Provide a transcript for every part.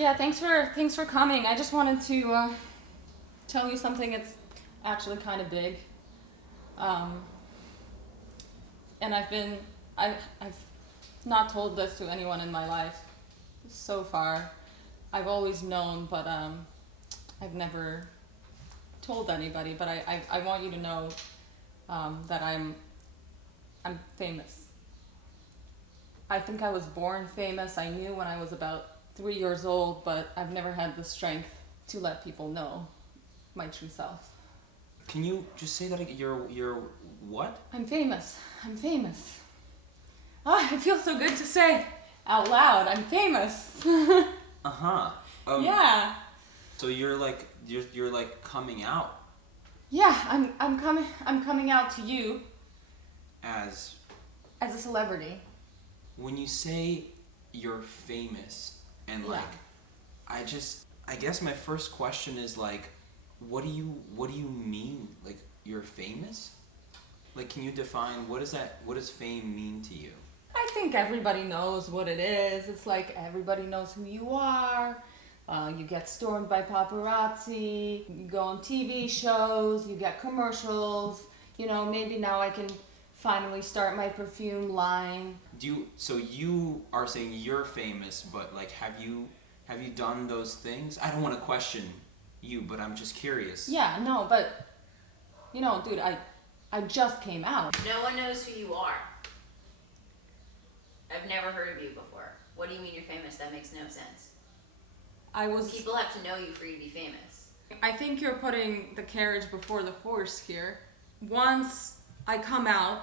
Yeah, thanks for coming. I just wanted to tell you something. It's actually kind of big, um, and I've not told this to anyone in my life so far. I've always known, but I've never told anybody. But I want you to know that I'm famous. I think I was born famous. I knew when I was about 3 years old, but I've never had the strength to let people know my true self. Can you just say that again? You're what? I'm famous. I'm famous. Ah, it feels so good to say out loud. I'm famous. Uh-huh. Yeah. So you're like coming out Yeah, I'm coming out to you as as a celebrity. when you say you're famous and Yeah. like I guess my first question is like what do you mean like you're famous? Like can you define what does fame mean to you? I think everybody knows what it is. It's like everybody knows who you are. You get stormed by paparazzi. You go on TV shows. You get commercials. You know, maybe now I can finally start my perfume line. So you are saying you're famous, but like have you done those things? I don't want to question you, but I'm just curious. Yeah, no, but you know, dude, I just came out. No one knows who you are. I've never heard of you before. What do you mean you're famous? That makes no sense. People have to know you for you to be famous. I think you're putting the carriage before the horse here. Once I come out,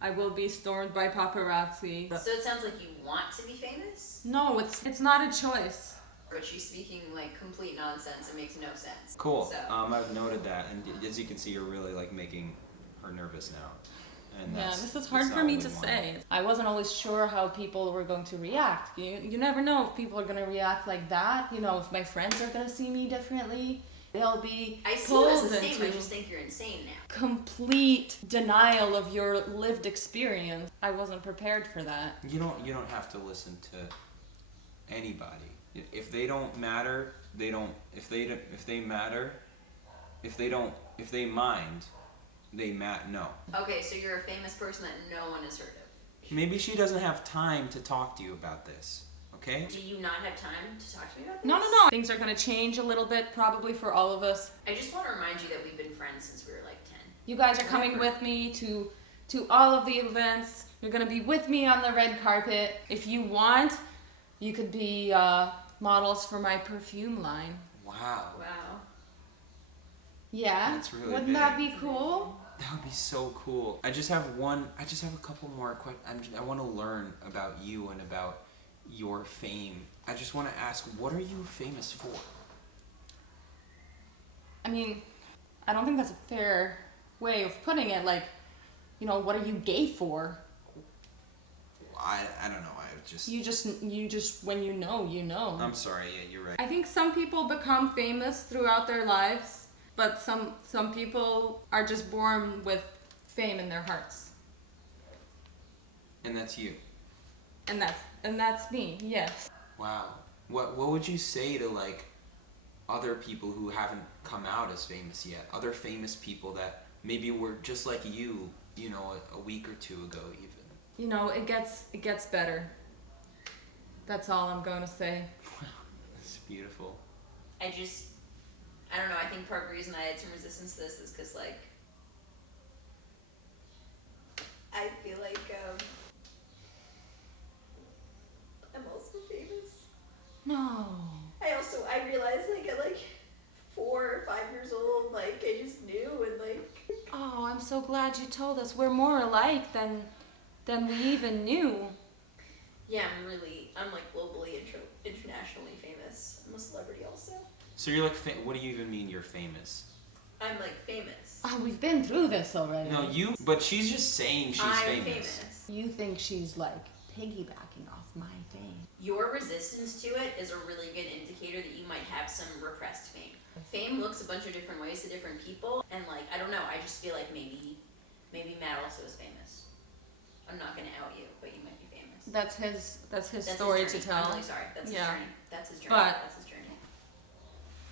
I will be stormed by paparazzi. So it sounds like you want to be famous? No, it's not a choice. But she's speaking like complete nonsense. It makes no sense. Cool. So. I've noted that, and as you can see, you're really like making her nervous now. And Yeah, that's, this is hard that's for not me what to we want. say. I wasn't always sure how people were going to react. You never know if people are going to react like that. You know, if my friends are going to see me differently. They'll be I see you as pulled the same. I into just think you're insane now. complete denial of your lived experience. I wasn't prepared for that. You don't have to listen to anybody. If they don't matter, they don't. If they matter, if they mind, no. Okay, so you're a famous person that no one has heard of. Maybe she doesn't have time to talk to you about this. Okay? Do you not have time to talk to me about this? No. Things are going to change a little bit probably for all of us. I just want to remind you that we've been friends since we were like 10. You guys are coming with me to all of the events. You're going to be with me on the red carpet. If you want, you could be models for my perfume line. Wow. Wow. Yeah? That's really Wouldn't big. that be cool? That would be so cool. I just have a couple more questions. I want to learn about you and about your fame. I just want to ask, what are you famous for? I mean, I don't think that's a fair way of putting it. Like, you know, what are you gay for? I don't know. I just. You just when you know. I'm sorry. Yeah, you're right. I think some people become famous throughout their lives, but some people are just born with fame in their hearts. And that's you. And that's me. Yes. Wow. What would you say to like other people who haven't come out as famous yet? Other famous people that maybe were just like you know, a week or two ago even. You know, it gets better. That's all I'm going to say. Wow. That's beautiful. I don't know, I think part of the reason I had some resistance to this is because, like, I feel like, I'm also famous. No. I realized, like, at, like, 4 or 5 years old, like, I just knew, and, like... Oh, I'm so glad you told us. We're more alike than we even knew. Yeah, I'm, like, globally, internationally famous. I'm a celebrity also. So you're like, what do you even mean you're famous? I'm, like, famous. Oh, we've been through this already. No, but she's just saying she's I'm famous. You think she's like piggybacking off my fame. Your resistance to it is a really good indicator that you might have some repressed fame. Fame looks a bunch of different ways to different people, and like, I don't know, I just feel like maybe Matt also is famous. I'm not gonna out you, but you might be famous. That's his That's story his to journey. tell. I'm really sorry. That's Yeah. his journey. That's his journey. But- That's his journey.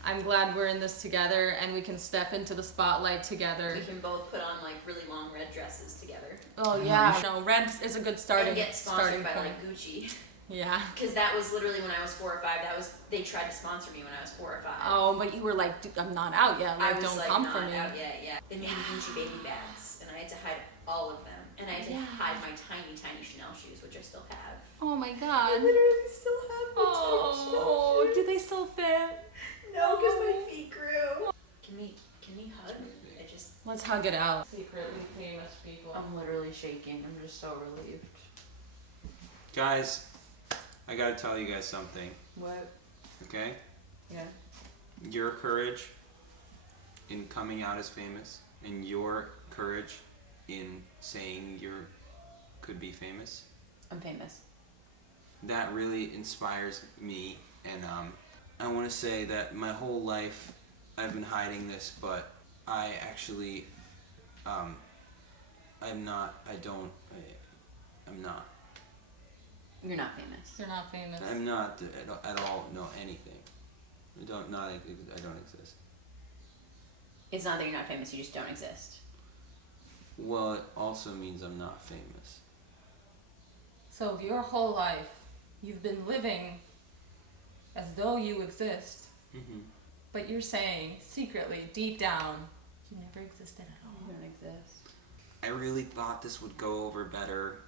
I'm glad we're in this together and we can step into the spotlight together. We can both put on like really long red dresses together. Oh yeah. No, red is a good starting And get sponsored starting by point. like Gucci. Yeah. Because that was literally when I was 4 or 5. They tried to sponsor me when I was 4 or 5. Oh, but you were like, "Dude, I'm not out yet. I Like, was don't like come not for me." out yet. Yeah. They made me Gucci baby bags, and I had to hide all of them, and I had to hide my tiny Chanel shoes, which I still have. Oh my I god. literally still have my tiny Oh, Chanel shoes. do they still fit? No, because my feet grew. Can we hug? I just. Let's hug it out. Secretly famous people. I'm literally shaking. I'm just so relieved. Guys, I gotta tell you guys something, What? okay? Yeah. Your courage in coming out as famous and your courage in saying you could be famous, I'm famous. that really inspires me. And I want to say that my whole life I've been hiding this, but I actually I'm not. You're not famous. You're not famous. I'm not at all know anything. I don't exist. It's not that you're not famous. You just don't exist. Well, it also means I'm not famous. So your whole life, you've been living as though you exist, Mm-hmm. but you're saying secretly, deep down, you never existed at all. You don't exist. I really thought this would go over better.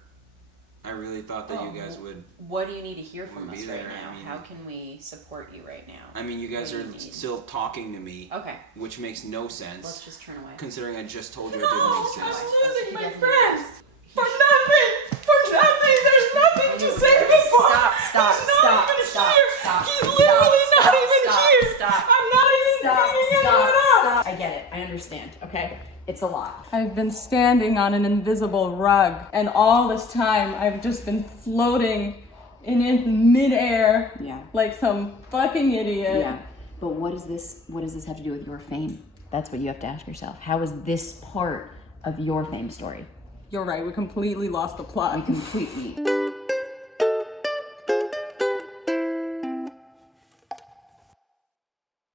I really thought that you guys would. What do you need to hear from We'll us be right there, now? I mean- How can we support you right now? I mean, you guys What are do you need? still talking to me, Okay, which makes no let's sense, just turn away. considering I just told you I didn't exist. losing my friends! For nothing! For nothing! There's nothing to say before! Stop! He's not even here! He's Stop, literally stop, not even stop, here! stop. I'm not even beating anyone up! I get it. I understand. Okay, it's a lot. I've been standing on an invisible rug, and all this time I've just been floating in midair Yeah. like some fucking idiot. Yeah. But what does this have to do with your fame? That's what you have to ask yourself. How is this part of your fame story? You're right, we completely lost the plot. Completely.